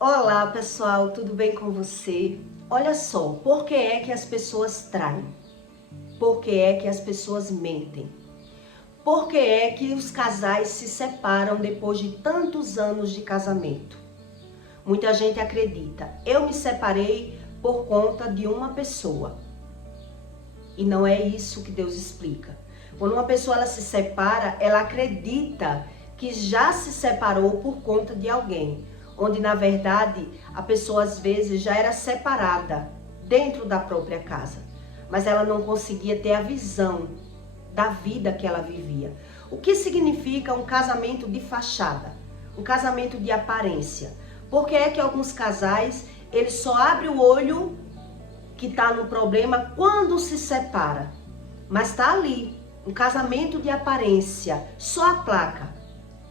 Olá pessoal, tudo bem com você? Olha só, por que é que as pessoas traem? Por que é que as pessoas mentem? Por que é que os casais se separam depois de tantos anos de casamento? Muita gente acredita, eu me separei por conta de uma pessoa. E não é isso que Deus explica. Quando uma pessoa ela se separa, ela acredita que já se separou por conta de alguém. Onde na verdade a pessoa às vezes já era separada dentro da própria casa, mas ela não conseguia ter a visão da vida que ela vivia. O que significa um casamento de fachada, um casamento de aparência? Porque é que alguns casais eles só abrem o olho que está no problema quando se separa, mas está ali um casamento de aparência, só a placa,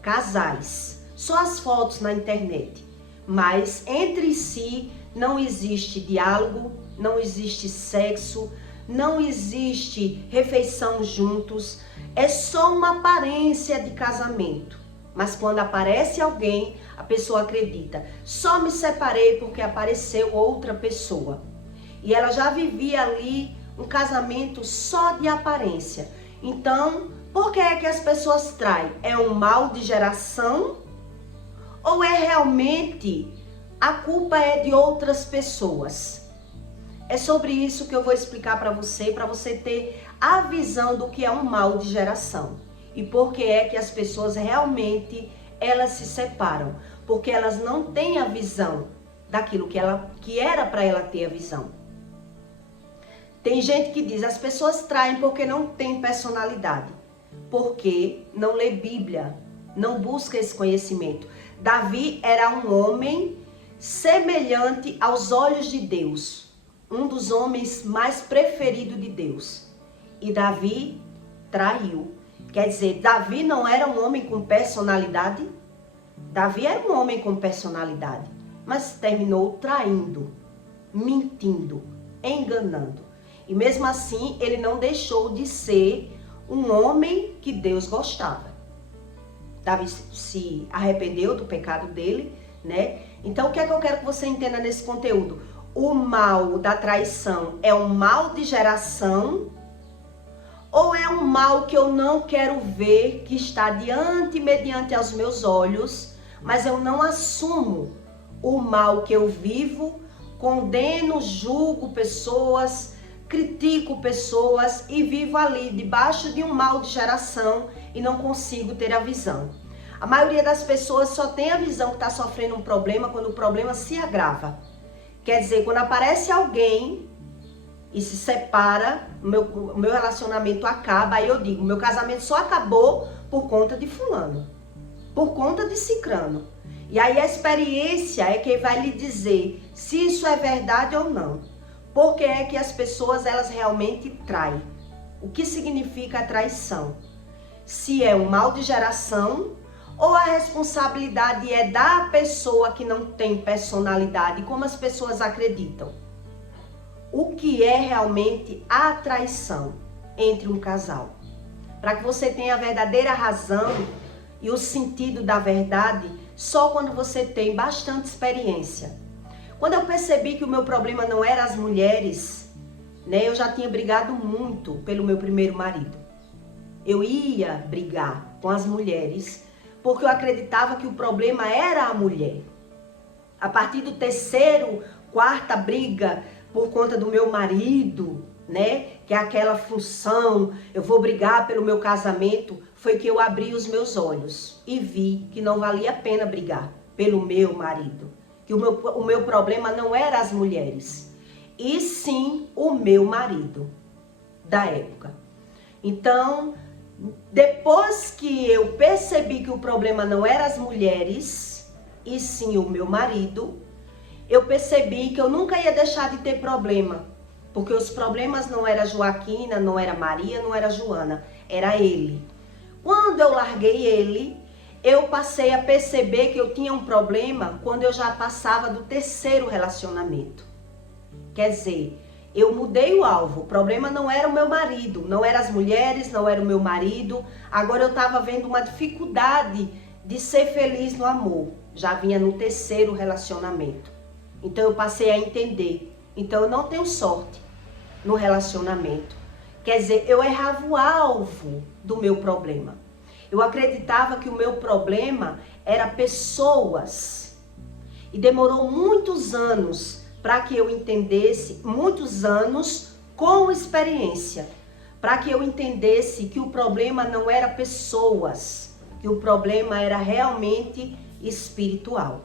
casais. Só as fotos na internet, mas entre si não existe diálogo, não existe sexo, não existe refeição juntos, é só uma aparência de casamento. Mas quando aparece alguém, a pessoa acredita, só me separei porque apareceu outra pessoa. E ela já vivia ali um casamento só de aparência. Então, por que é que as pessoas traem? É um mal de geração? Ou é realmente a culpa é de outras pessoas? É sobre isso que eu vou explicar para você ter a visão do que é um mal de geração. E por que é que as pessoas realmente elas se separam? Porque elas não têm a visão daquilo que era para ela ter a visão. Tem gente que diz, as pessoas traem porque não tem personalidade. Porque não lê Bíblia, não busca esse conhecimento. Davi era um homem semelhante aos olhos de Deus, um dos homens mais preferidos de Deus. E Davi traiu. Quer dizer, Davi não era um homem com personalidade? Davi era um homem com personalidade, mas terminou traindo, mentindo, enganando. E mesmo assim, ele não deixou de ser um homem que Deus gostava. Davi se arrependeu do pecado dele, né? Então, o que é que eu quero que você entenda nesse conteúdo? O mal da traição é um mal de geração ou é um mal que eu não quero ver, que está mediante aos meus olhos, mas eu não assumo o mal que eu vivo, condeno, julgo pessoas, critico pessoas e vivo ali debaixo de um mal de geração e não consigo ter a visão. A maioria das pessoas só tem a visão que está sofrendo um problema quando o problema se agrava. Quer dizer, quando aparece alguém e se separa, o meu relacionamento acaba, aí eu digo, meu casamento só acabou por conta de fulano, por conta de cicrano. E aí a experiência é quem vai lhe dizer se isso é verdade ou não. Porque é que as pessoas elas realmente traem. O que significa a traição? Se é um mal de geração ou a responsabilidade é da pessoa que não tem personalidade, como as pessoas acreditam. O que é realmente a traição entre um casal? Para que você tenha a verdadeira razão e o sentido da verdade, só quando você tem bastante experiência. Quando eu percebi que o meu problema não era as mulheres, né, eu já tinha brigado muito pelo meu primeiro marido. Eu ia brigar com as mulheres porque eu acreditava que o problema era a mulher. A partir do terceiro, quarta briga por conta do meu marido, né, que é aquela função, eu vou brigar pelo meu casamento, foi que eu abri os meus olhos e vi que não valia a pena brigar pelo meu marido. Que o meu problema não era as mulheres, e sim o meu marido da época. Então, depois que eu percebi que o problema não era as mulheres, e sim o meu marido, eu percebi que eu nunca ia deixar de ter problema, porque os problemas não era Joaquina, não era Maria, não era Joana, era ele. Quando eu larguei ele, eu passei a perceber que eu tinha um problema quando eu já passava do terceiro relacionamento. Quer dizer, eu mudei o alvo. O problema não era o meu marido, não eram as mulheres, não era o meu marido. Agora eu estava vendo uma dificuldade de ser feliz no amor. já vinha no terceiro relacionamento. Então eu passei a entender. Então eu não tenho sorte no relacionamento. Quer dizer, eu errava o alvo do meu problema. Eu acreditava que o meu problema era pessoas. E demorou muitos anos para que eu entendesse, muitos anos com experiência, para que eu entendesse que o problema não era pessoas, que o problema era realmente espiritual.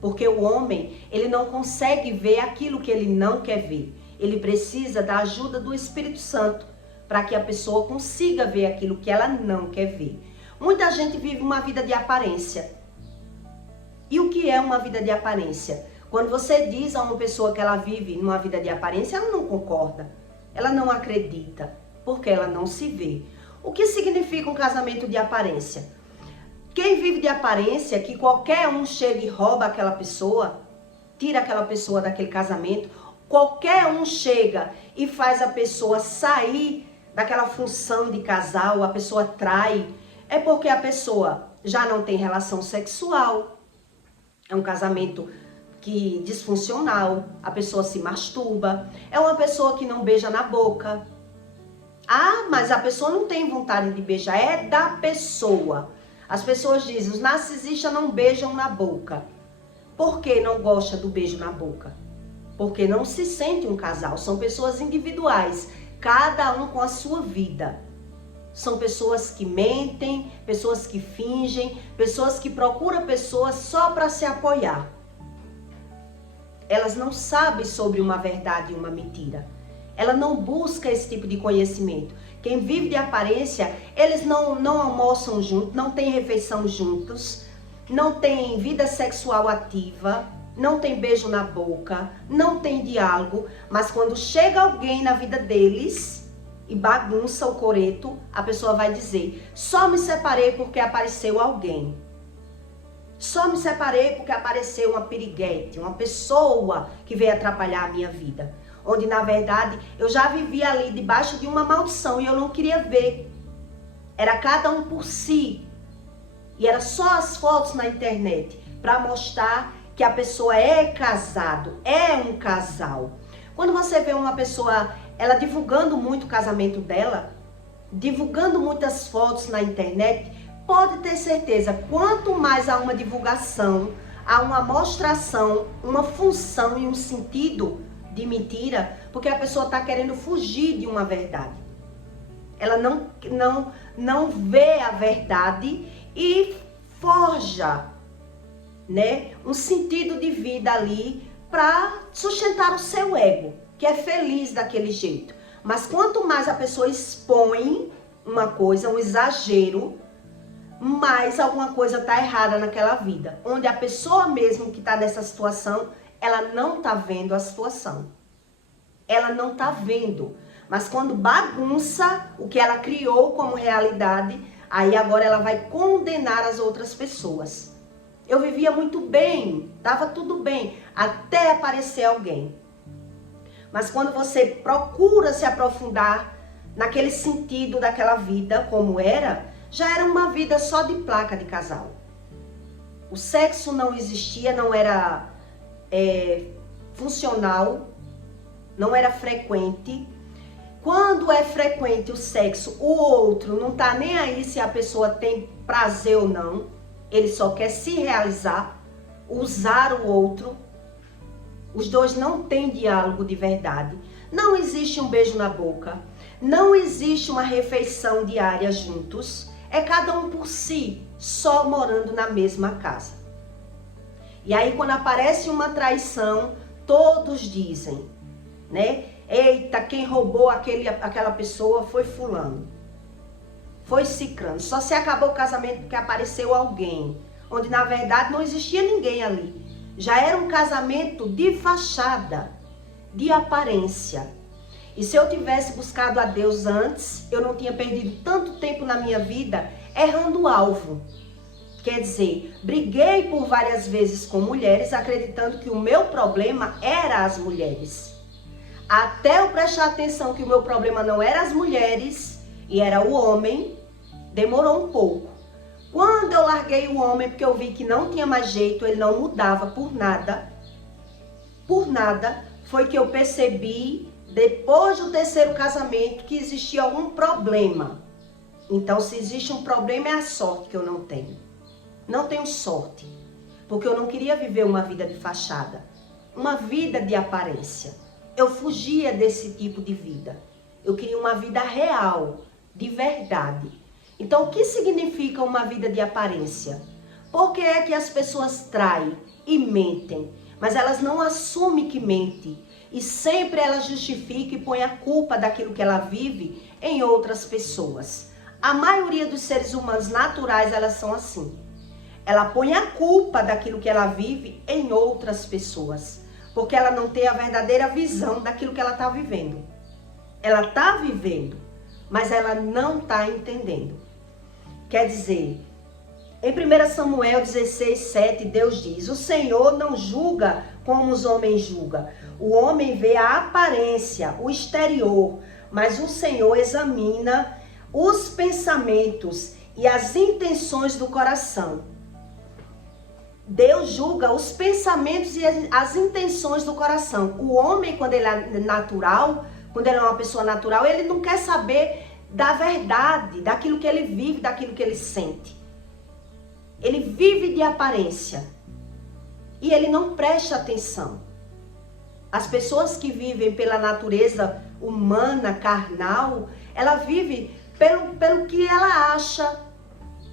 Porque o homem, ele não consegue ver aquilo que ele não quer ver. Ele precisa da ajuda do Espírito Santo para que a pessoa consiga ver aquilo que ela não quer ver. Muita gente vive uma vida de aparência. E o que é uma vida de aparência? Quando você diz a uma pessoa que ela vive numa vida de aparência, ela não concorda, ela não acredita, porque ela não se vê. O que significa um casamento de aparência? Quem vive de aparência, que qualquer um chega e rouba aquela pessoa, tira aquela pessoa daquele casamento, qualquer um chega e faz a pessoa sair daquela função de casal, a pessoa trai, é porque a pessoa já não tem relação sexual, é um casamento disfuncional, a pessoa se masturba, é uma pessoa que não beija na boca. Ah, mas a pessoa não tem vontade de beijar, é da pessoa. As pessoas dizem, os narcisistas não beijam na boca. Por que não gosta do beijo na boca? Porque não se sente um casal, são pessoas individuais, cada um com a sua vida. São pessoas que mentem, pessoas que fingem, pessoas que procuram pessoas só para se apoiar. Elas não sabem sobre uma verdade e uma mentira. Ela não busca esse tipo de conhecimento. Quem vive de aparência, eles não almoçam juntos, não tem refeição juntos, não tem vida sexual ativa, não tem beijo na boca, não tem diálogo, mas quando chega alguém na vida deles e bagunça o coreto, a pessoa vai dizer, só me separei porque apareceu alguém. Só me separei porque apareceu uma piriguete, uma pessoa que veio atrapalhar a minha vida. Onde, na verdade, eu já vivia ali debaixo de uma maldição e eu não queria ver. Era cada um por si. E era só as fotos na internet para mostrar que a pessoa é casado, é um casal. Quando você vê uma pessoa, ela divulgando muito o casamento dela, divulgando muitas fotos na internet, pode ter certeza, quanto mais há uma divulgação, há uma mostração, uma função e um sentido de mentira, porque a pessoa está querendo fugir de uma verdade. Ela não vê a verdade e forja, né, um sentido de vida ali para sustentar o seu ego, que é feliz daquele jeito. Mas quanto mais a pessoa expõe uma coisa, um exagero, mais alguma coisa está errada naquela vida. Onde a pessoa mesmo que está nessa situação, ela não está vendo a situação. Ela não está vendo. Mas quando bagunça o que ela criou como realidade, aí agora ela vai condenar as outras pessoas. Eu vivia muito bem, estava tudo bem, até aparecer alguém. Mas quando você procura se aprofundar naquele sentido daquela vida, como era, já era uma vida só de placa de casal. O sexo não existia, não era funcional, não era frequente. Quando é frequente o sexo, o outro não tá nem aí se a pessoa tem prazer ou não. Ele só quer se realizar, usar o outro. Os dois não têm diálogo de verdade. Não existe um beijo na boca. Não existe uma refeição diária juntos. É cada um por si, só morando na mesma casa. E aí quando aparece uma traição, todos dizem, né? Eita, quem roubou aquela pessoa foi fulano. Foi cicrano. Só se acabou o casamento porque apareceu alguém. Onde na verdade não existia ninguém ali. Já era um casamento de fachada, de aparência. E se eu tivesse buscado a Deus antes, eu não tinha perdido tanto tempo na minha vida errando o alvo. Quer dizer, briguei por várias vezes com mulheres, acreditando que o meu problema era as mulheres. Até eu prestar atenção que o meu problema não era as mulheres e era o homem, demorou um pouco. Quando eu larguei o homem, porque eu vi que não tinha mais jeito, ele não mudava por nada, foi que eu percebi, depois do terceiro casamento, que existia algum problema. Então, se existe um problema, é a sorte que eu não tenho. Não tenho sorte, porque eu não queria viver uma vida de fachada, uma vida de aparência. Eu fugia desse tipo de vida. Eu queria uma vida real, de verdade. Então, o que significa uma vida de aparência? Por que é que as pessoas traem e mentem, mas elas não assumem que mente? E sempre elas justificam e põem a culpa daquilo que ela vive em outras pessoas. A maioria dos seres humanos naturais, elas são assim. Ela põe a culpa daquilo que ela vive em outras pessoas, porque ela não tem a verdadeira visão daquilo que ela está vivendo. Ela está vivendo, mas ela não está entendendo. Quer dizer, em 1 Samuel 16:7, Deus diz: o Senhor não julga como os homens julgam. O homem vê a aparência, o exterior, mas o Senhor examina os pensamentos e as intenções do coração. Deus julga os pensamentos e as intenções do coração. O homem, quando ele é natural, quando ele é uma pessoa natural, ele não quer saber da verdade, daquilo que ele vive, daquilo que ele sente. Ele vive de aparência e ele não presta atenção. As pessoas que vivem pela natureza humana, carnal, ela vive pelo que ela acha,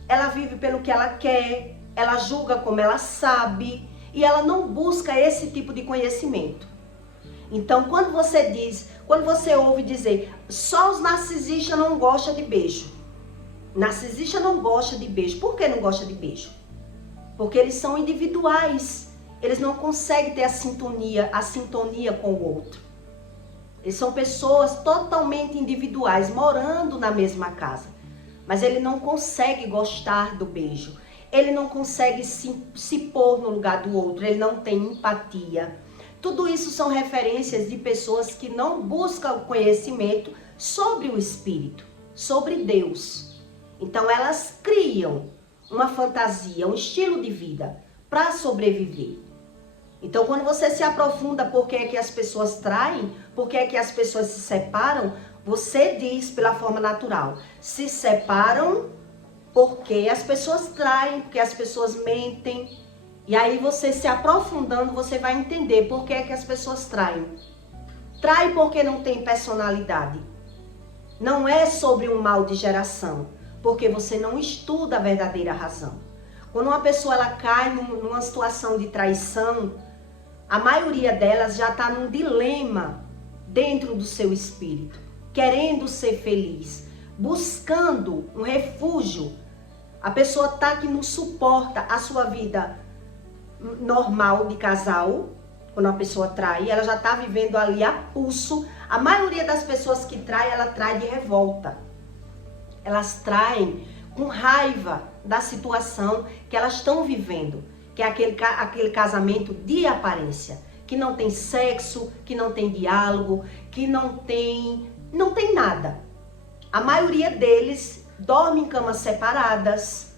ela vive pelo que ela quer, ela julga como ela sabe e ela não busca esse tipo de conhecimento. Então, quando você ouve dizer, só os narcisistas não gostam de beijo. Narcisista não gosta de beijo. Por que não gosta de beijo? Porque eles são individuais. Eles não conseguem ter a sintonia com o outro. Eles são pessoas totalmente individuais, morando na mesma casa. Mas ele não consegue gostar do beijo. Ele não consegue se pôr no lugar do outro. Ele não tem empatia. Tudo isso são referências de pessoas que não buscam o conhecimento sobre o Espírito, sobre Deus. Então elas criam uma fantasia, um estilo de vida para sobreviver. Então quando você se aprofunda por que é que as pessoas traem, por que é que as pessoas se separam, você diz pela forma natural, se separam porque as pessoas traem, porque as pessoas mentem. E aí você se aprofundando, você vai entender por que é que as pessoas traem. Trai porque não tem personalidade. Não é sobre um mal de geração, porque você não estuda a verdadeira razão. Quando uma pessoa ela cai numa situação de traição, a maioria delas já está num dilema dentro do seu espírito, querendo ser feliz, buscando um refúgio. A pessoa está que não suporta a sua vida normal de casal. Quando a pessoa trai, ela já está vivendo ali a pulso. A maioria das pessoas que traem, ela trai de revolta. Elas traem com raiva da situação que elas estão vivendo, que é aquele casamento de aparência, que não tem sexo, que não tem diálogo, que não tem nada. A maioria deles dorme em camas separadas.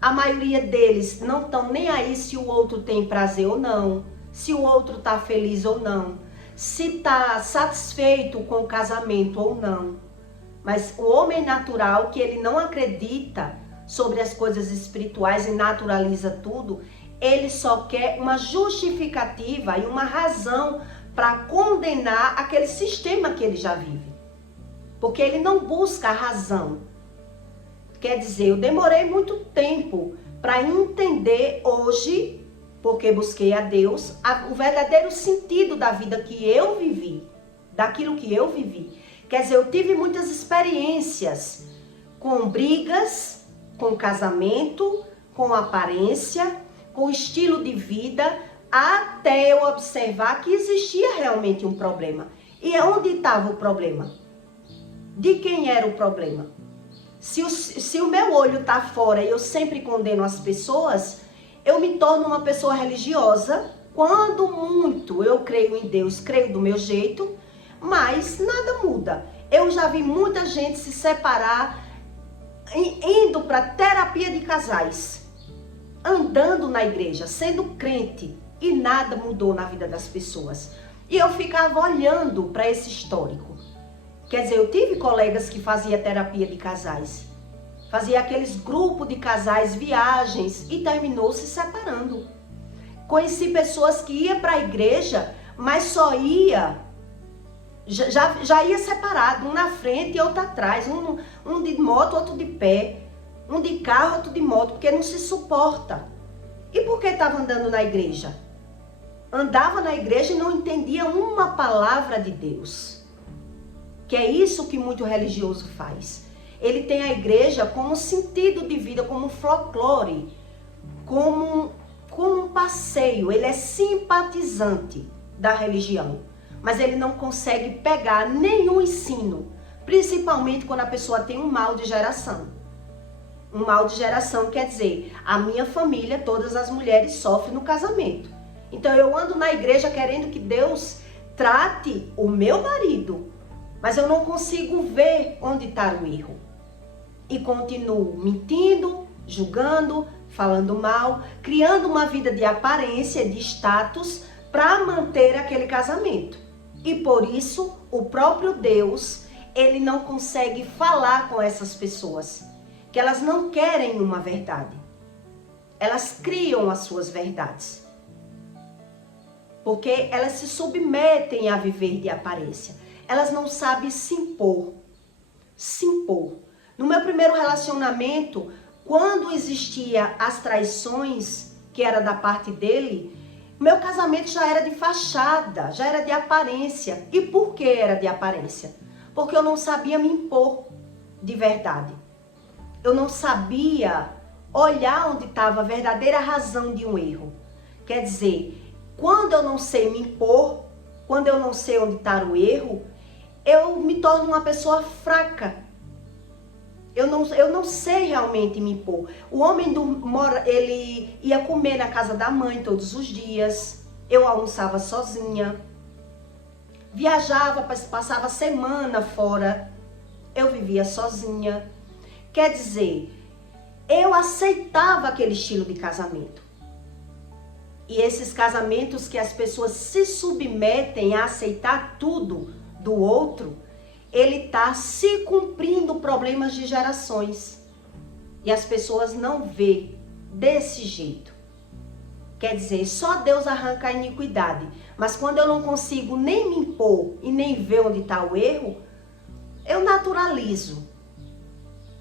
A maioria deles não estão nem aí se o outro tem prazer ou não, se o outro está feliz ou não, se está satisfeito com o casamento ou não. Mas o homem natural, que ele não acredita sobre as coisas espirituais e naturaliza tudo, ele só quer uma justificativa e uma razão para condenar aquele sistema que ele já vive. Porque ele não busca a razão. Quer dizer, eu demorei muito tempo para entender hoje, porque busquei a Deus, o verdadeiro sentido da vida que eu vivi, daquilo que eu vivi. Quer dizer, eu tive muitas experiências com brigas, com casamento, com aparência, com estilo de vida, até eu observar que existia realmente um problema. E onde estava o problema? De quem era o problema? Se o meu olho está fora e eu sempre condeno as pessoas, eu me torno uma pessoa religiosa. Quando muito eu creio em Deus, creio do meu jeito, mas nada muda. Eu já vi muita gente se separar indo para terapia de casais, andando na igreja, sendo crente, e nada mudou na vida das pessoas. E eu ficava olhando para esse histórico. Quer dizer, eu tive colegas que faziam terapia de casais, fazia aqueles grupos de casais, viagens, e terminou se separando. Conheci pessoas que iam para a igreja, mas só ia, já ia separado, um na frente e outro atrás, um de moto, outro de pé, um de carro, outro de moto, porque não se suporta. E por que estava andando na igreja? Andava na igreja e não entendia uma palavra de Deus. Que é isso que muito religioso faz. Ele tem a igreja como sentido de vida, como folclore, como um passeio. Ele é simpatizante da religião, mas ele não consegue pegar nenhum ensino, principalmente quando a pessoa tem um mal de geração. Um mal de geração quer dizer, a minha família, todas as mulheres sofrem no casamento. Então eu ando na igreja querendo que Deus trate o meu marido, mas eu não consigo ver onde está o erro. E continuo mentindo, julgando, falando mal, criando uma vida de aparência, de status, para manter aquele casamento. E por isso, o próprio Deus, ele não consegue falar com essas pessoas, que elas não querem uma verdade. Elas criam as suas verdades. Porque elas se submetem a viver de aparência. Elas não sabem se impor. Se impor. No meu primeiro relacionamento, quando existia as traições, que era da parte dele, meu casamento já era de fachada, já era de aparência. E por que era de aparência? Porque eu não sabia me impor de verdade. Eu não sabia olhar onde estava a verdadeira razão de um erro. Quer dizer, quando eu não sei me impor, quando eu não sei onde está o erro, eu me torno uma pessoa fraca. Eu não sei realmente me impor. O homem ele ia comer na casa da mãe todos os dias. Eu almoçava sozinha. Viajava, passava semana fora. Eu vivia sozinha. Quer dizer, eu aceitava aquele estilo de casamento. E esses casamentos que as pessoas se submetem a aceitar tudo do outro, ele está se cumprindo problemas de gerações. E as pessoas não vê desse jeito. Quer dizer, só Deus arranca a iniquidade. Mas quando eu não consigo nem me impor e nem ver onde está o erro, eu naturalizo.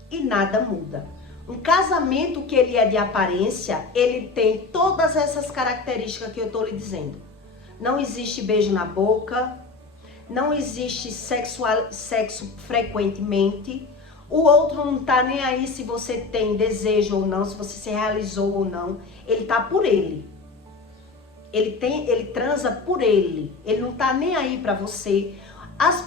E nada muda. Um casamento que ele é de aparência, ele tem todas essas características que eu estou lhe dizendo. Não existe beijo na boca, não existe sexo frequentemente, o outro não está nem aí se você tem desejo ou não, se você se realizou ou não, ele está por ele. Ele transa por ele, ele não está nem aí para você.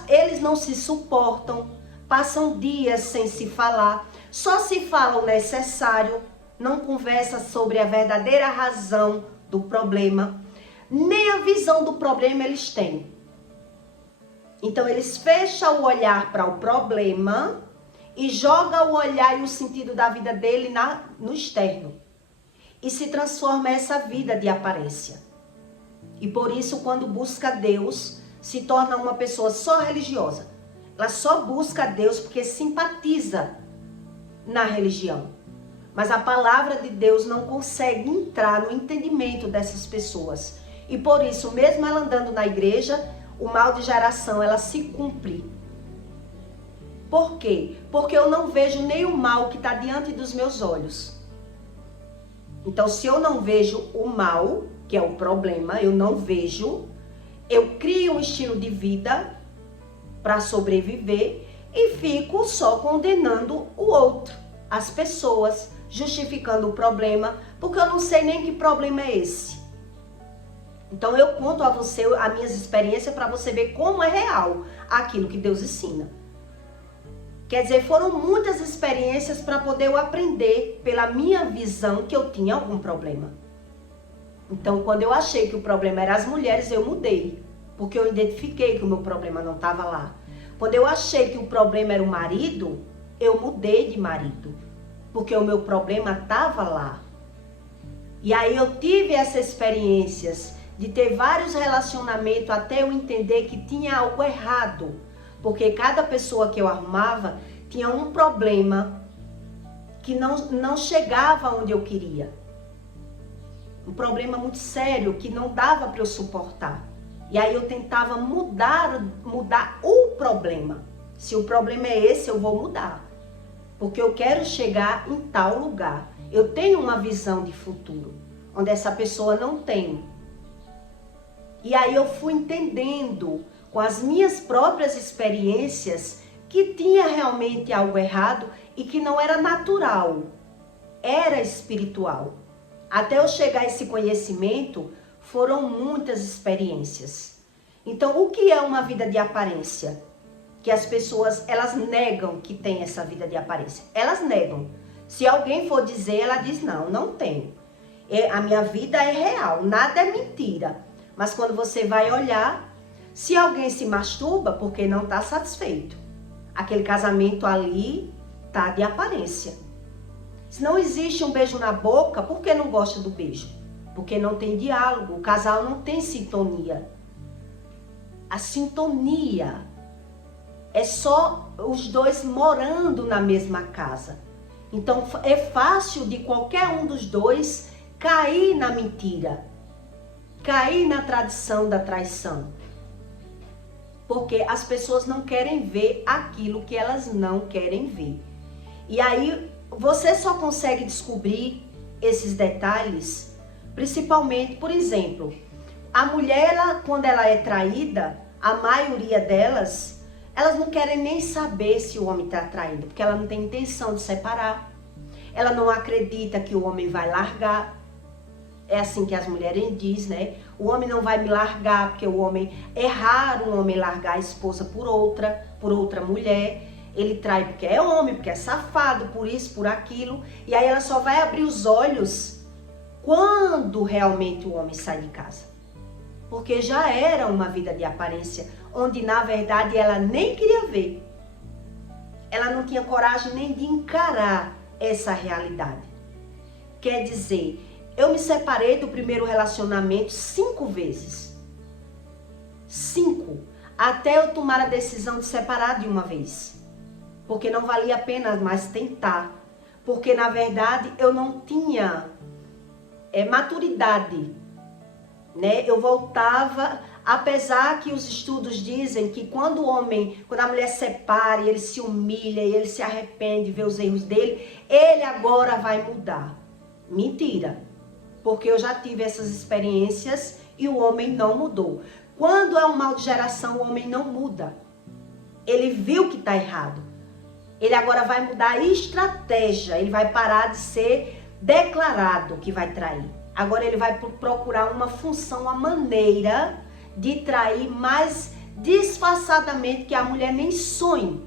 Eles não se suportam, passam dias sem se falar. Só se fala o necessário, não conversa sobre a verdadeira razão do problema, nem a visão do problema eles têm. Então eles fecham o olhar para o problema e jogam o olhar e o sentido da vida dele no externo. E se transforma essa vida de aparência. E por isso quando busca Deus, se torna uma pessoa só religiosa. Ela só busca Deus porque simpatiza na religião. Mas a palavra de Deus não consegue entrar no entendimento dessas pessoas. E por isso, mesmo ela andando na igreja, o mal de geração, ela se cumpre. Por quê? Porque eu não vejo nem o mal que está diante dos meus olhos. Então, se eu não vejo o mal, que é o problema, eu não vejo, eu crio um estilo de vida para sobreviver e fico só condenando o outro, as pessoas, justificando o problema, porque eu não sei nem que problema é esse. Então eu conto a você as minhas experiências para você ver como é real aquilo que Deus ensina. Quer dizer, foram muitas experiências para poder eu aprender pela minha visão que eu tinha algum problema. Então quando eu achei que o problema era as mulheres, eu mudei. Porque eu identifiquei que o meu problema não estava lá. Quando eu achei que o problema era o marido, eu mudei de marido, porque o meu problema estava lá. E aí eu tive essas experiências de ter vários relacionamentos até eu entender que tinha algo errado, porque cada pessoa que eu arrumava tinha um problema que não chegava onde eu queria. Um problema muito sério que não dava para eu suportar. E aí eu tentava mudar o problema. Se o problema é esse, eu vou mudar. Porque eu quero chegar em tal lugar. Eu tenho uma visão de futuro, onde essa pessoa não tem. E aí eu fui entendendo, com as minhas próprias experiências, que tinha realmente algo errado e que não era natural, era espiritual. Até eu chegar a esse conhecimento, foram muitas experiências. Então, o que é uma vida de aparência? Que as pessoas, elas negam que tem essa vida de aparência. Elas negam. Se alguém for dizer, ela diz, não tenho. A minha vida é real, nada é mentira. Mas quando você vai olhar, se alguém se masturba, porque não está satisfeito. Aquele casamento ali tá de aparência. Se não existe um beijo na boca, por que não gosta do beijo? Porque não tem diálogo, o casal não tem sintonia. A sintonia é só os dois morando na mesma casa. Então é fácil de qualquer um dos dois cair na mentira, cair na tradição da traição. Porque as pessoas não querem ver aquilo que elas não querem ver. E aí você só consegue descobrir esses detalhes, principalmente, por exemplo, a mulher, quando ela é traída, a maioria delas, elas não querem nem saber se o homem está traindo, porque ela não tem intenção de separar. Ela não acredita que o homem vai largar. É assim que as mulheres dizem, né? O homem não vai me largar, porque o homem... É raro um homem largar a esposa por outra mulher. Ele trai porque é homem, porque é safado, por isso, por aquilo. E aí ela só vai abrir os olhos quando realmente o homem sai de casa. Porque já era uma vida de aparência, onde na verdade ela nem queria ver. Ela não tinha coragem nem de encarar essa realidade. Quer dizer, eu me separei do primeiro relacionamento 5 vezes. 5. Até eu tomar a decisão de separar de uma vez. Porque não valia a pena mais tentar. Porque na verdade eu não tinha maturidade. Né? Eu voltava, apesar que os estudos dizem que quando a mulher separa, ele se humilha, ele se arrepende, vê os erros dele, ele agora vai mudar. Mentira. Porque eu já tive essas experiências e o homem não mudou. Quando é um mal de geração, o homem não muda. Ele viu que está errado. Ele agora vai mudar a estratégia. Ele vai parar de ser declarado que vai trair. Agora ele vai procurar uma função, uma maneira de trair mais disfarçadamente, que a mulher nem sonhe.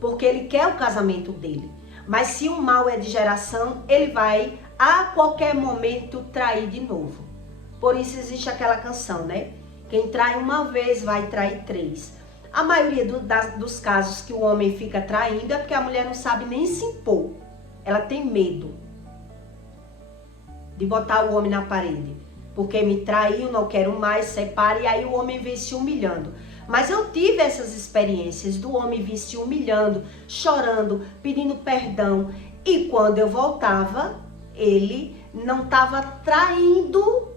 Porque ele quer o casamento dele. Mas se o mal é de geração, ele vai a qualquer momento trair de novo. Por isso existe aquela canção, né? Quem trai uma vez vai trair 3. A maioria dos casos que o homem fica traindo é porque a mulher não sabe nem se impor. Ela tem medo de botar o homem na parede. Porque me traiu, não quero mais, separa, e aí o homem vem se humilhando. Mas eu tive essas experiências do homem vir se humilhando, chorando, pedindo perdão. E quando eu voltava, ele não estava traindo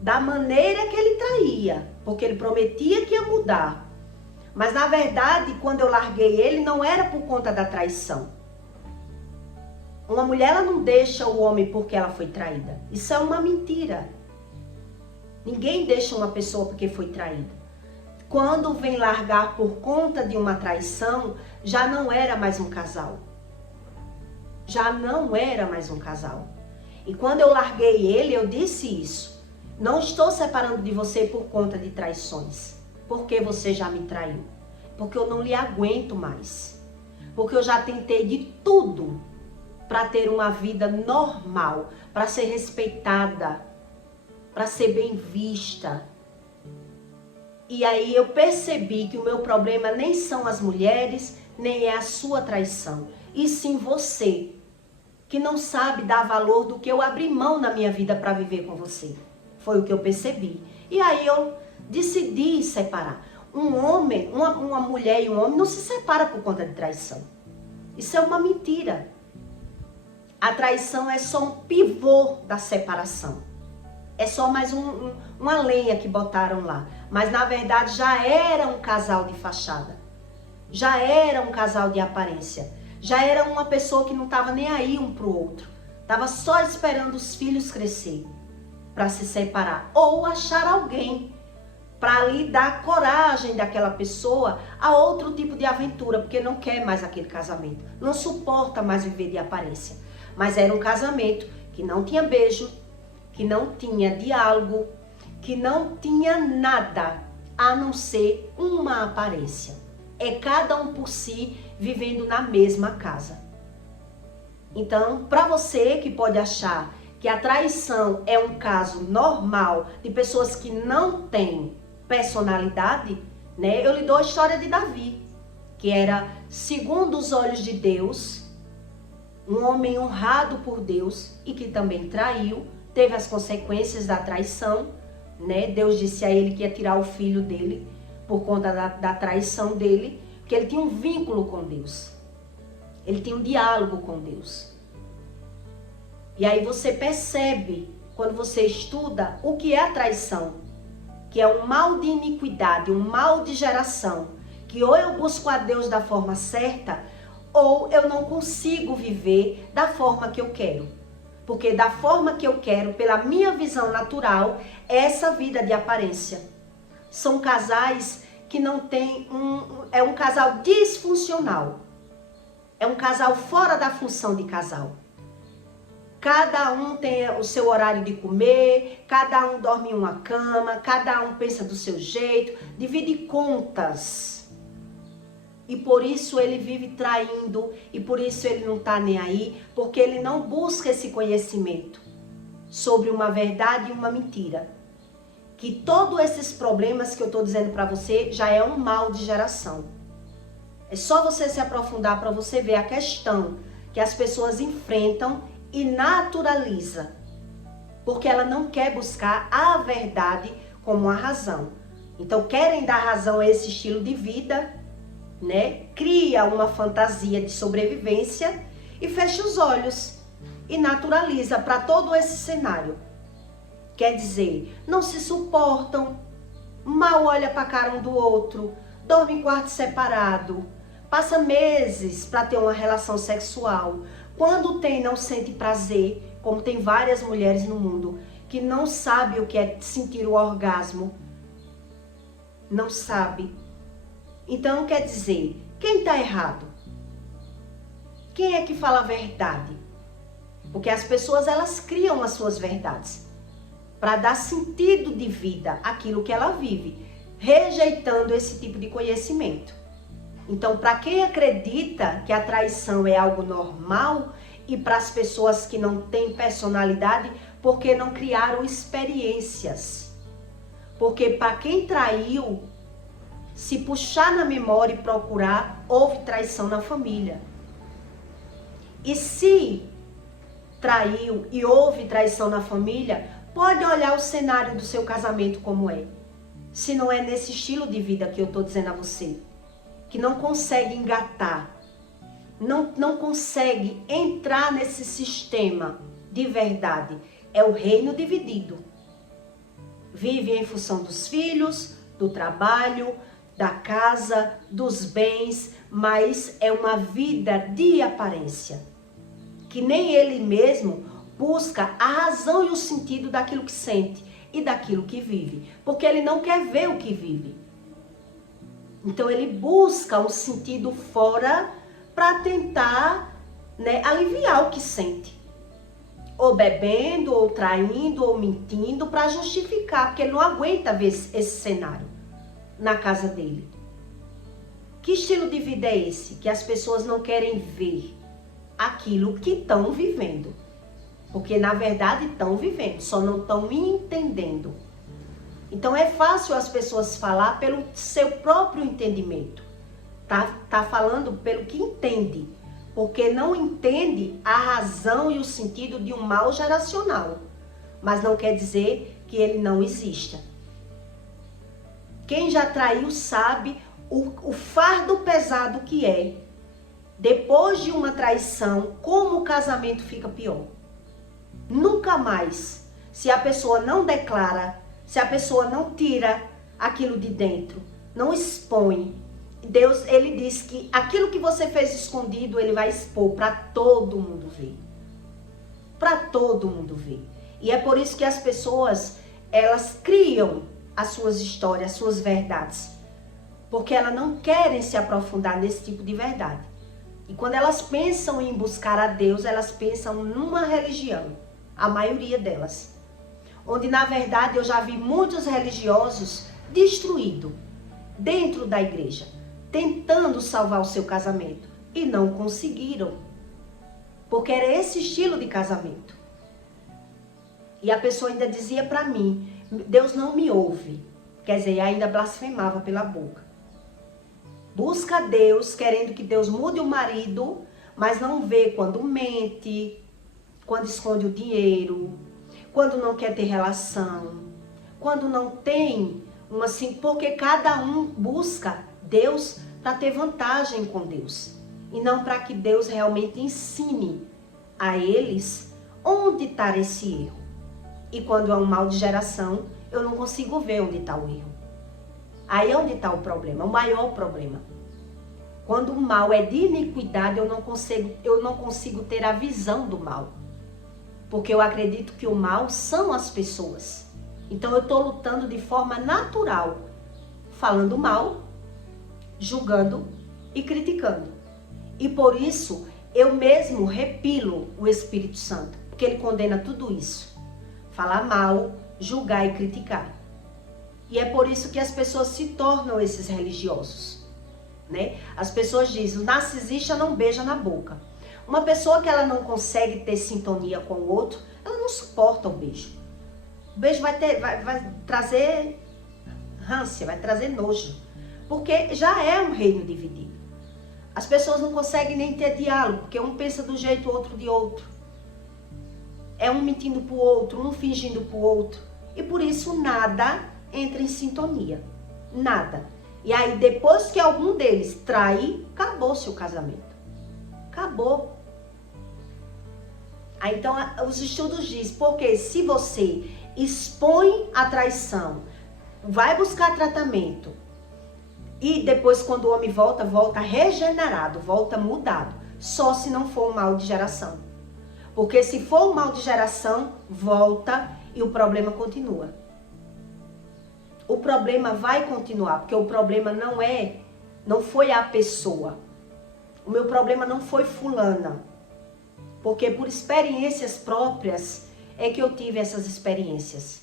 da maneira que ele traía. Porque ele prometia que ia mudar. Mas na verdade, quando eu larguei ele, não era por conta da traição. Uma mulher, ela não deixa o homem porque ela foi traída. Isso é uma mentira. Ninguém deixa uma pessoa porque foi traída. Quando vem largar por conta de uma traição, já não era mais um casal. Já não era mais um casal. E quando eu larguei ele, eu disse isso. Não estou separando de você por conta de traições. Porque você já me traiu. Porque eu não lhe aguento mais. Porque eu já tentei de tudo para ter uma vida normal, para ser respeitada, para ser bem vista. E aí eu percebi que o meu problema nem são as mulheres, nem é a sua traição, e sim você, que não sabe dar valor do que eu abri mão na minha vida para viver com você. Foi o que eu percebi. E aí eu decidi separar. Um homem, uma mulher e um homem não se separam por conta de traição. Isso é uma mentira. A traição é só um pivô da separação. É só mais uma lenha que botaram lá. Mas na verdade já era um casal de fachada. Já era um casal de aparência. Já era uma pessoa que não estava nem aí um pro outro. Estava só esperando os filhos crescer para se separar. Ou achar alguém para lhe dar coragem daquela pessoa a outro tipo de aventura, porque não quer mais aquele casamento, não suporta mais viver de aparência. Mas era um casamento que não tinha beijo, que não tinha diálogo, que não tinha nada a não ser uma aparência. É cada um por si, vivendo na mesma casa. Então, para você que pode achar que a traição é um caso normal de pessoas que não têm personalidade, né? Eu lhe dou a história de Davi, que era, segundo os olhos de Deus, um homem honrado por Deus e que também traiu, teve as consequências da traição, né? Deus disse a ele que ia tirar o filho dele por conta da traição dele, porque ele tinha um vínculo com Deus, ele tinha um diálogo com Deus. E aí você percebe, quando você estuda, o que é a traição, que é um mal de iniquidade, um mal de geração, que ou eu busco a Deus da forma certa, ou eu não consigo viver da forma que eu quero. Porque da forma que eu quero, pela minha visão natural, é essa vida de aparência. São casais que não têm é um casal disfuncional. É um casal fora da função de casal. Cada um tem o seu horário de comer, cada um dorme em uma cama, cada um pensa do seu jeito, divide contas. E por isso ele vive traindo, e por isso ele não está nem aí, porque ele não busca esse conhecimento sobre uma verdade e uma mentira. Que todos esses problemas que eu estou dizendo para você já é um mal de geração. É só você se aprofundar para você ver a questão que as pessoas enfrentam e naturaliza, porque ela não quer buscar a verdade como a razão. Então querem dar razão a esse estilo de vida, né? Cria uma fantasia de sobrevivência e fecha os olhos e naturaliza para todo esse cenário. Quer dizer, não se suportam, mal olha para a cara um do outro, dorme em quarto separado, passa meses para ter uma relação sexual. Quando tem, não sente prazer, como tem várias mulheres no mundo que não sabe o que é sentir o orgasmo. Não sabe. Então, quer dizer, quem está errado? Quem é que fala a verdade? Porque as pessoas, elas criam as suas verdades para dar sentido de vida àquilo que ela vive, rejeitando esse tipo de conhecimento. Então, para quem acredita que a traição é algo normal, e para as pessoas que não têm personalidade, porque não criaram experiências. Porque para quem traiu, se puxar na memória e procurar, houve traição na família. E se traiu e houve traição na família, pode olhar o cenário do seu casamento como é. Se não é nesse estilo de vida que eu estou dizendo a você, que não consegue engatar, não consegue entrar nesse sistema de verdade. É o reino dividido. Vive em função dos filhos, do trabalho, da casa, dos bens, mas é uma vida de aparência. Que nem ele mesmo busca a razão e o sentido daquilo que sente e daquilo que vive. Porque ele não quer ver o que vive. Então ele busca um sentido fora para tentar, né, aliviar o que sente. Ou bebendo, ou traindo, ou mentindo para justificar, porque ele não aguenta ver esse cenário na casa dele. Que estilo de vida é esse? Que as pessoas não querem ver aquilo que estão vivendo. Porque na verdade estão vivendo, só não estão entendendo. Então é fácil as pessoas falar pelo seu próprio entendimento. Tá falando pelo que entende, porque não entende a razão e o sentido de um mal geracional, mas não quer dizer que ele não exista. Quem já traiu sabe o fardo pesado que é, depois de uma traição, como o casamento fica pior. Nunca mais, se a pessoa não declara, se a pessoa não tira aquilo de dentro, não expõe, Deus, ele diz que aquilo que você fez escondido, ele vai expor para todo mundo ver. Para todo mundo ver. E é por isso que as pessoas, elas criam as suas histórias, as suas verdades. Porque elas não querem se aprofundar nesse tipo de verdade. E quando elas pensam em buscar a Deus, elas pensam numa religião. A maioria delas. Onde, na verdade, eu já vi muitos religiosos destruídos dentro da igreja, tentando salvar o seu casamento. E não conseguiram. Porque era esse estilo de casamento. E a pessoa ainda dizia para mim, Deus não me ouve. Quer dizer, ainda blasfemava pela boca. Busca Deus, querendo que Deus mude o marido, mas não vê quando mente, quando esconde o dinheiro, quando não quer ter relação, quando não tem uma assim, porque cada um busca Deus para ter vantagem com Deus. E não para que Deus realmente ensine a eles onde está esse erro. E quando é um mal de geração, eu não consigo ver onde está o erro. Aí é onde está o problema, o maior problema. Quando o mal é de iniquidade, eu não consigo ter a visão do mal. Porque eu acredito que o mal são as pessoas. Então eu estou lutando de forma natural, falando mal, julgando e criticando. E por isso eu mesmo repilo o Espírito Santo, porque ele condena tudo isso. Falar mal, julgar e criticar. E é por isso que as pessoas se tornam esses religiosos, né? As pessoas dizem, o narcisista não beija na boca. Uma pessoa que ela não consegue ter sintonia com o outro, ela não suporta o beijo. O beijo vai trazer ânsia, vai trazer nojo. Porque já é um reino dividido. As pessoas não conseguem nem ter diálogo, porque um pensa do jeito, o outro de outro. É um mentindo pro outro, um fingindo pro outro. E por isso nada entra em sintonia. Nada. E aí depois que algum deles trai, acabou-se o casamento. Acabou. Aí então os estudos dizem, porque se você expõe a traição, vai buscar tratamento, e depois quando o homem volta regenerado, volta mudado, só se não for um mal de geração. Porque se for um mal de geração, volta e o problema continua. O problema vai continuar, porque o problema não foi a pessoa. O meu problema não foi fulana. Porque por experiências próprias é que eu tive essas experiências.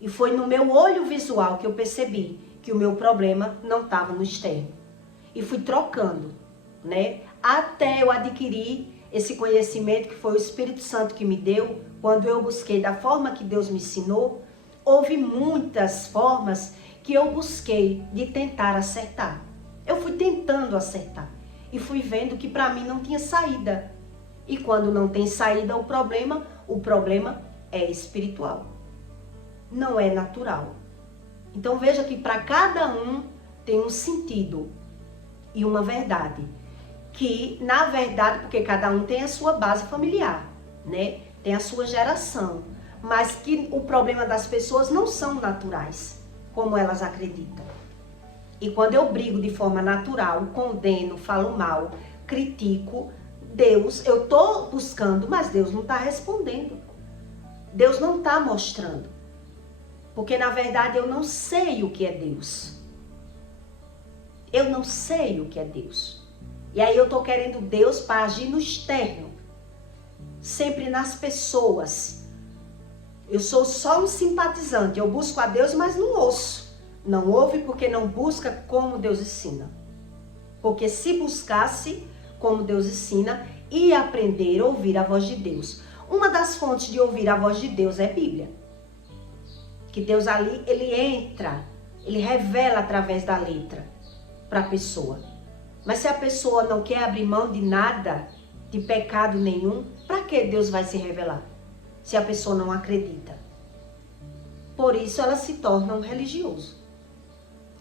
E foi no meu olho visual que eu percebi que o meu problema não estava no externo. E fui trocando, né? Até eu adquirir esse conhecimento que foi o Espírito Santo que me deu, quando eu busquei da forma que Deus me ensinou. Houve muitas formas que eu busquei de tentar acertar. Eu fui tentando acertar e fui vendo que para mim não tinha saída. E quando não tem saída o problema é espiritual. Não é natural. Então veja que para cada um tem um sentido e uma verdade. Que na verdade, porque cada um tem a sua base familiar, né? Tem a sua geração. Mas que o problema das pessoas não são naturais, como elas acreditam. E quando eu brigo de forma natural, condeno, falo mal, critico, Deus, eu estou buscando, mas Deus não está respondendo. Deus não está mostrando. Porque na verdade eu não sei o que é Deus. Eu não sei o que é Deus. E aí eu estou querendo Deus para agir no externo. Sempre nas pessoas. Eu sou só um simpatizante, eu busco a Deus, mas não ouço. Não ouve porque não busca como Deus ensina. Porque se buscasse como Deus ensina, ia aprender a ouvir a voz de Deus. Uma das fontes de ouvir a voz de Deus é a Bíblia. Que Deus ali, ele entra, ele revela através da letra para a pessoa. Mas se a pessoa não quer abrir mão de nada, de pecado nenhum, para que Deus vai se revelar? Se a pessoa não acredita. Por isso ela se torna um religioso.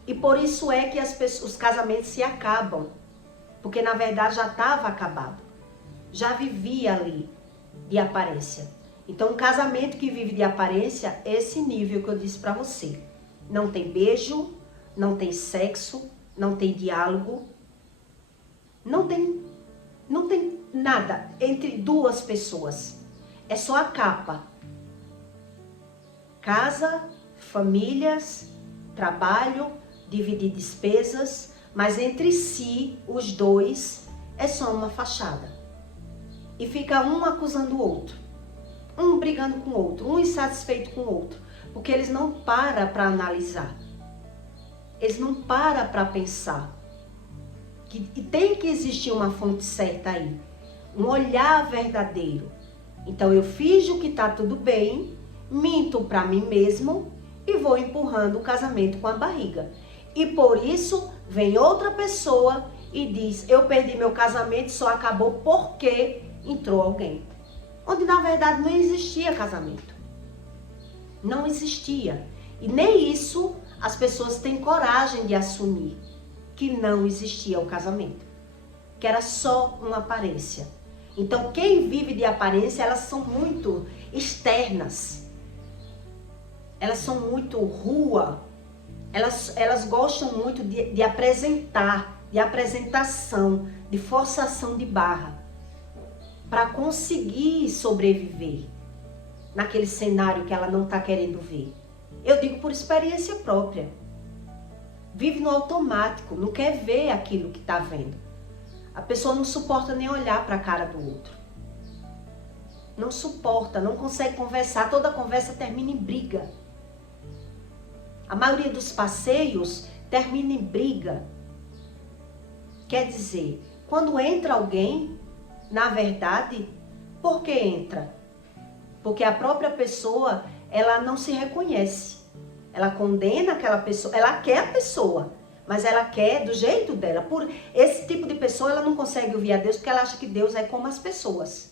E por isso é que os casamentos se acabam. Porque na verdade já estava acabado. Já vivia ali de aparência. Então um casamento que vive de aparência é esse nível que eu disse para você. Não tem beijo, não tem sexo, não tem diálogo, não tem nada entre duas pessoas. É só a capa. Casa, famílias, trabalho, dividir despesas, mas entre si, os dois, é só uma fachada. E fica um acusando o outro, um brigando com o outro, um insatisfeito com o outro, porque eles não param para analisar, eles não param para pensar. Que tem que existir uma fonte certa aí, um olhar verdadeiro. Então eu finjo que tá tudo bem, minto para mim mesmo e vou empurrando o casamento com a barriga. E por isso vem outra pessoa e diz, eu perdi meu casamento, só acabou porque entrou alguém. Onde na verdade não existia casamento. Não existia. E nem isso as pessoas têm coragem de assumir, que não existia o casamento. Que era só uma aparência. Então quem vive de aparência, elas são muito externas. Elas são muito rua. Elas gostam muito de apresentar, de apresentação, de forçação de barra, para conseguir sobreviver naquele cenário que ela não está querendo ver. Eu digo por experiência própria. Vive no automático, não quer ver aquilo que está vendo. A pessoa não suporta nem olhar para a cara do outro. Não suporta, não consegue conversar, toda conversa termina em briga. A maioria dos passeios termina em briga. Quer dizer, quando entra alguém, na verdade, por que entra? Porque a própria pessoa, ela não se reconhece. Ela condena aquela pessoa, ela quer a pessoa, mas ela quer do jeito dela. Por esse tipo de pessoa, ela não consegue ouvir a Deus porque ela acha que Deus é como as pessoas.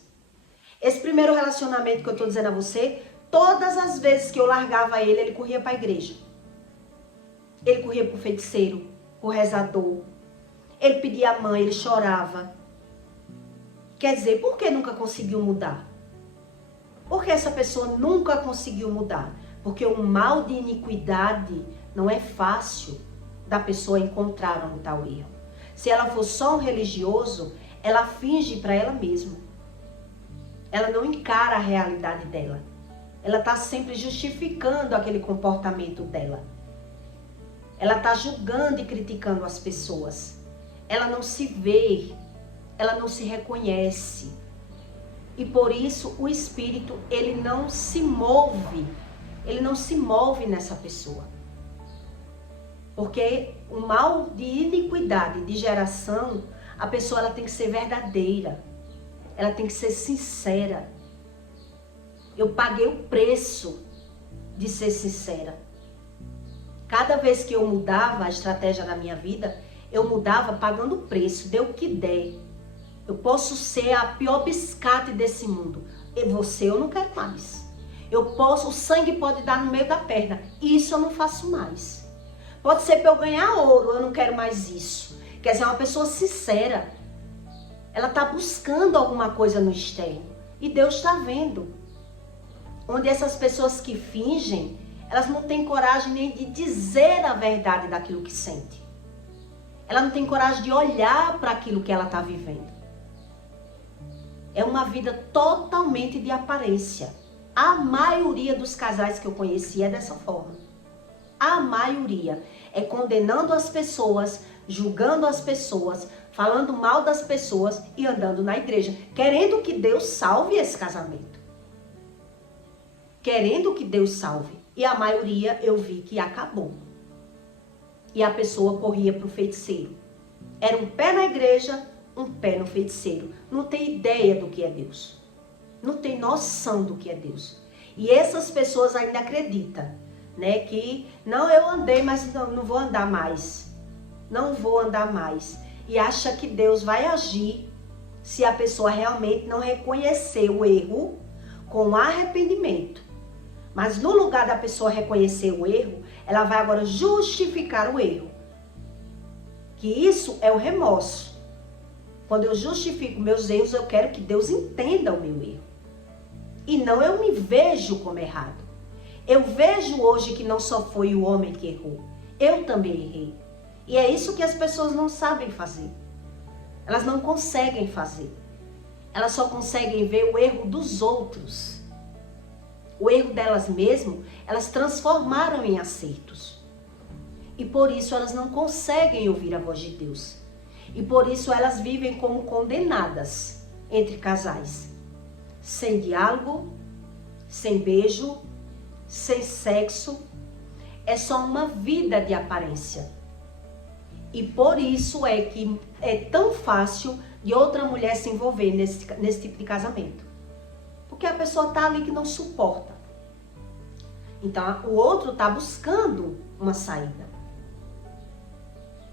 Esse primeiro relacionamento que eu estou dizendo a você, todas as vezes que eu largava ele, ele corria para a igreja. Ele corria para o feiticeiro, para o rezador. Ele pedia a mãe, ele chorava. Quer dizer, por que nunca conseguiu mudar? Porque essa pessoa nunca conseguiu mudar. Porque o mal de iniquidade não é fácil da pessoa encontrar onde está o erro. Se ela for só um religioso, ela finge para ela mesma. Ela não encara a realidade dela. Ela está sempre justificando aquele comportamento dela. Ela está julgando e criticando as pessoas. Ela não se vê, ela não se reconhece. E por isso o espírito, ele não se move nessa pessoa. Porque o mal de iniquidade, de geração, a pessoa ela tem que ser verdadeira. Ela tem que ser sincera. Eu paguei o preço de ser sincera. Cada vez que eu mudava a estratégia da minha vida, eu mudava pagando o preço, dê o que der. Eu posso ser a pior biscate desse mundo. E você eu não quero mais. O sangue pode dar no meio da perna. Isso eu não faço mais. Pode ser para eu ganhar ouro, eu não quero mais isso. Quer dizer, é uma pessoa sincera. Ela está buscando alguma coisa no externo. E Deus está vendo. Onde essas pessoas que fingem, elas não têm coragem nem de dizer a verdade daquilo que sente. Ela não tem coragem de olhar para aquilo que ela está vivendo. É uma vida totalmente de aparência. A maioria dos casais que eu conheci é dessa forma. A maioria é condenando as pessoas, julgando as pessoas, falando mal das pessoas e andando na igreja, querendo que Deus salve esse casamento. Querendo que Deus salve. E a maioria eu vi que acabou. E a pessoa corria para o feiticeiro. Era um pé na igreja, um pé no feiticeiro. Não tem ideia do que é Deus. Não tem noção do que é Deus. E essas pessoas ainda acreditam, né? Que não, eu andei, mas não vou andar mais. Não vou andar mais. e acha que Deus vai agir se a pessoa realmente não reconhecer o erro com arrependimento. Mas no lugar da pessoa reconhecer o erro, ela vai agora justificar o erro. Que isso é o remorso. Quando eu justifico meus erros, eu quero que Deus entenda o meu erro. E não eu me vejo como errado. Eu vejo hoje que não só foi o homem que errou, eu também errei. E é isso que as pessoas não sabem fazer. Elas não conseguem fazer. Elas só conseguem ver o erro dos outros. O erro delas mesmas, elas transformaram em acertos. E por isso elas não conseguem ouvir a voz de Deus. E por isso elas vivem como condenadas entre casais. Sem diálogo, sem beijo, sem sexo. É só uma vida de aparência. E por isso é que é tão fácil de outra mulher se envolver nesse tipo de casamento. Porque a pessoa está ali que não suporta. Então o outro está buscando uma saída.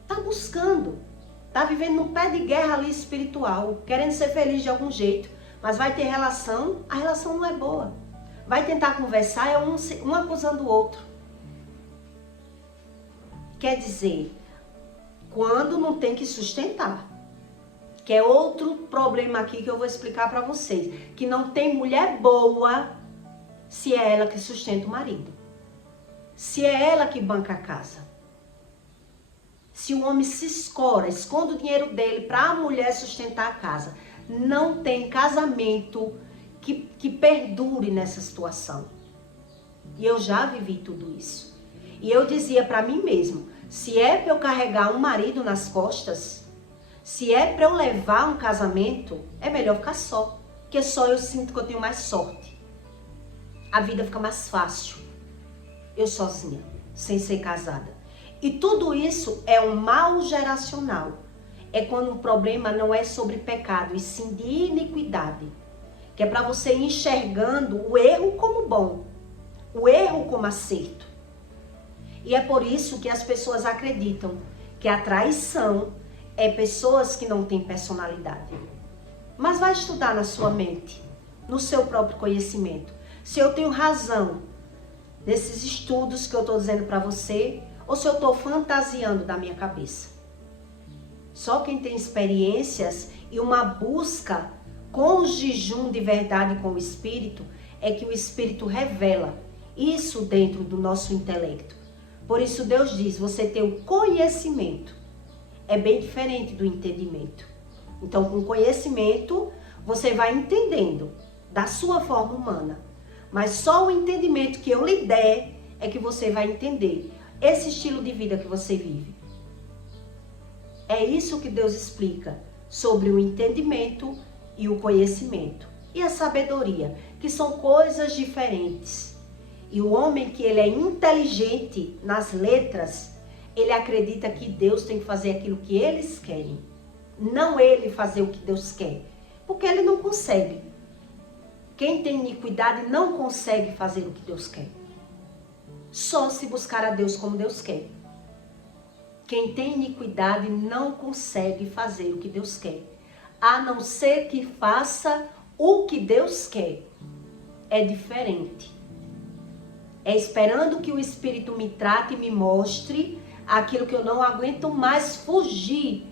Está buscando. Está vivendo num pé de guerra ali espiritual. Querendo ser feliz de algum jeito. Mas vai ter relação, a relação não é boa. Vai tentar conversar, é um acusando o outro. Quer dizer, quando não tem que sustentar. Que é outro problema aqui que eu vou explicar para vocês. Que não tem mulher boa se é ela que sustenta o marido. Se é ela que banca a casa. Se o homem se esconde o dinheiro dele para a mulher sustentar a casa. Não tem casamento que perdure nessa situação. E eu já vivi tudo isso. E eu dizia para mim mesmo, se é para eu carregar um marido nas costas, se é para eu levar um casamento, é melhor ficar só. Porque só eu sinto que eu tenho mais sorte. A vida fica mais fácil. Eu sozinha, sem ser casada. E tudo isso é um mal geracional. É quando o problema não é sobre pecado, e sim de iniquidade. Que é para você ir enxergando o erro como bom, o erro como acerto. E é por isso que as pessoas acreditam que a traição é pessoas que não têm personalidade. Mas vai estudar na sua mente, no seu próprio conhecimento. Se eu tenho razão nesses estudos que eu estou dizendo para você, ou se eu estou fantasiando da minha cabeça. Só quem tem experiências e uma busca com o jejum de verdade com o Espírito, é que o Espírito revela isso dentro do nosso intelecto. Por isso Deus diz, você tem o conhecimento. É bem diferente do entendimento. Então, com conhecimento, você vai entendendo da sua forma humana. Mas só o entendimento que eu lhe der é que você vai entender esse estilo de vida que você vive. É isso que Deus explica sobre o entendimento e o conhecimento. E a sabedoria, que são coisas diferentes. E o homem que ele é inteligente nas letras, ele acredita que Deus tem que fazer aquilo que eles querem. Não ele fazer o que Deus quer. Porque ele não consegue. Quem tem iniquidade não consegue fazer o que Deus quer. Só se buscar a Deus como Deus quer. Quem tem iniquidade não consegue fazer o que Deus quer. A não ser que faça o que Deus quer. É diferente. É esperando que o Espírito me trate e me mostre aquilo que eu não aguento mais fugir.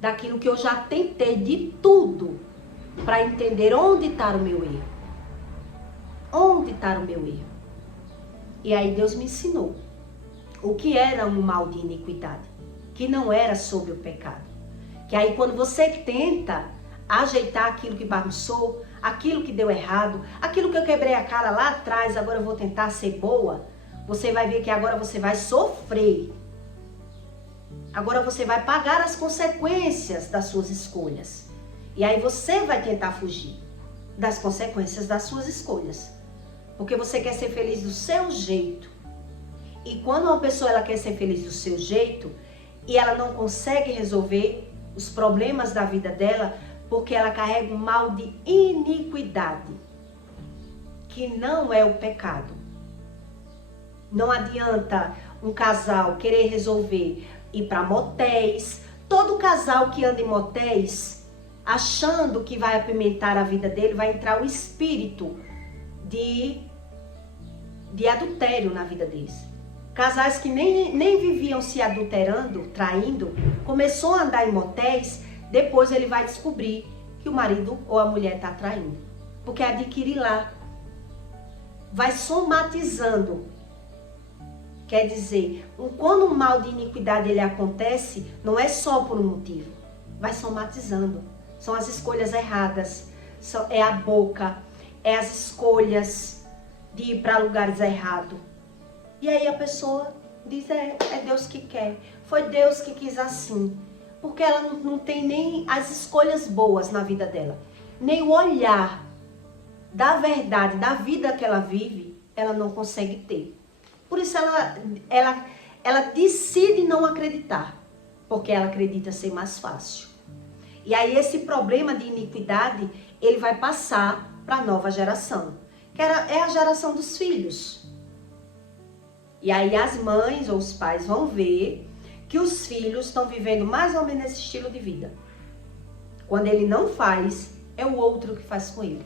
Daquilo que eu já tentei de tudo para entender onde está o meu erro. Onde está o meu erro? E aí Deus me ensinou o que era um mal de iniquidade, que não era sobre o pecado. Que aí quando você tenta ajeitar aquilo que bagunçou, aquilo que deu errado, aquilo que eu quebrei a cara lá atrás, agora eu vou tentar ser boa, você vai ver que agora você vai sofrer. Agora você vai pagar as consequências das suas escolhas. E aí você vai tentar fugir das consequências das suas escolhas. Porque você quer ser feliz do seu jeito. E quando uma pessoa ela quer ser feliz do seu jeito e ela não consegue resolver os problemas da vida dela porque ela carrega um mal de iniquidade, que não é o pecado. Não adianta um casal querer resolver ir para motéis, todo casal que anda em motéis, achando que vai apimentar a vida dele, vai entrar o espírito de adultério na vida deles. Casais que nem viviam se adulterando, traindo, começou a andar em motéis, depois ele vai descobrir que o marido ou a mulher está traindo. Porque adquire lá. Vai somatizando. Quer dizer, quando um mal de iniquidade ele acontece, não é só por um motivo. Vai somatizando. São as escolhas erradas. É a boca. É as escolhas de ir para lugares errados. E aí a pessoa diz, é Deus que quer. Foi Deus que quis assim. Porque ela não tem nem as escolhas boas na vida dela. Nem o olhar da verdade, da vida que ela vive, ela não consegue ter. Por isso ela decide não acreditar. Porque ela acredita ser mais fácil. E aí esse problema de iniquidade, ele vai passar para a nova geração. Que é a geração dos filhos. E aí as mães ou os pais vão ver que os filhos estão vivendo mais ou menos esse estilo de vida. Quando ele não faz, é o outro que faz com ele.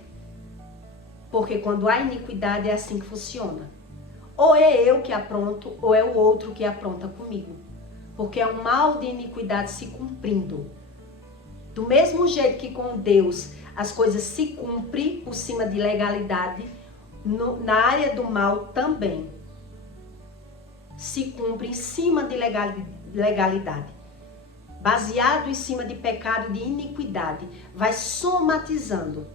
Porque quando há iniquidade é assim que funciona. Ou é eu que apronto, ou é o outro que apronta comigo. Porque é um mal de iniquidade se cumprindo. Do mesmo jeito que com Deus as coisas se cumprem por cima de legalidade, na área do mal também se cumpre em cima de legalidade. Baseado em cima de pecado, de iniquidade. Vai somatizando.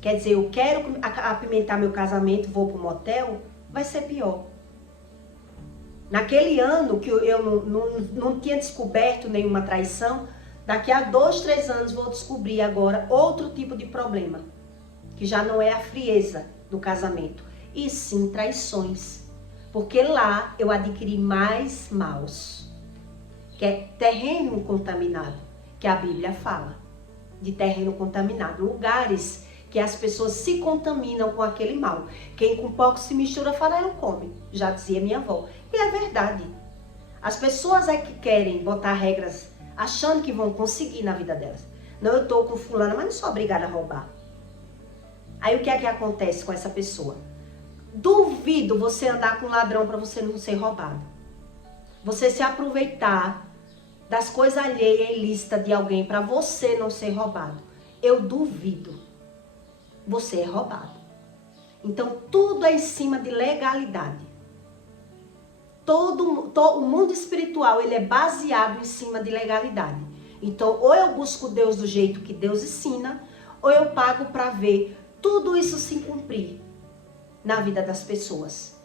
Quer dizer, eu quero apimentar meu casamento, vou para o motel, vai ser pior. Naquele ano que eu não tinha descoberto nenhuma traição, daqui a 2, 3 anos vou descobrir agora outro tipo de problema. Que já não é a frieza do casamento, e sim traições. Porque lá eu adquiri mais maus, que é terreno contaminado, que a Bíblia fala de terreno contaminado, lugares que as pessoas se contaminam com aquele mal. Quem com pouco se mistura, farelo come, já dizia minha avó. E é verdade. As pessoas é que querem botar regras achando que vão conseguir na vida delas. Não, eu tô com fulano, mas não sou obrigada a roubar. Aí o que é que acontece com essa pessoa? Duvido você andar com um ladrão para você não ser roubado. Você se aproveitar das coisas alheias e ilícitas de alguém para você não ser roubado. Eu duvido. Você é roubado. Então tudo é em cima de legalidade. O mundo espiritual ele é baseado em cima de legalidade. Então ou eu busco Deus do jeito que Deus ensina, ou eu pago para ver tudo isso se cumprir na vida das pessoas.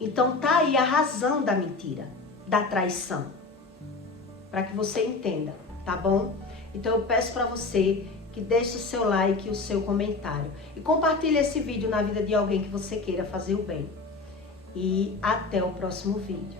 Então tá aí a razão da mentira, da traição. Para que você entenda, tá bom? Então eu peço para você que deixe o seu like e o seu comentário. E compartilhe esse vídeo na vida de alguém que você queira fazer o bem. E até o próximo vídeo.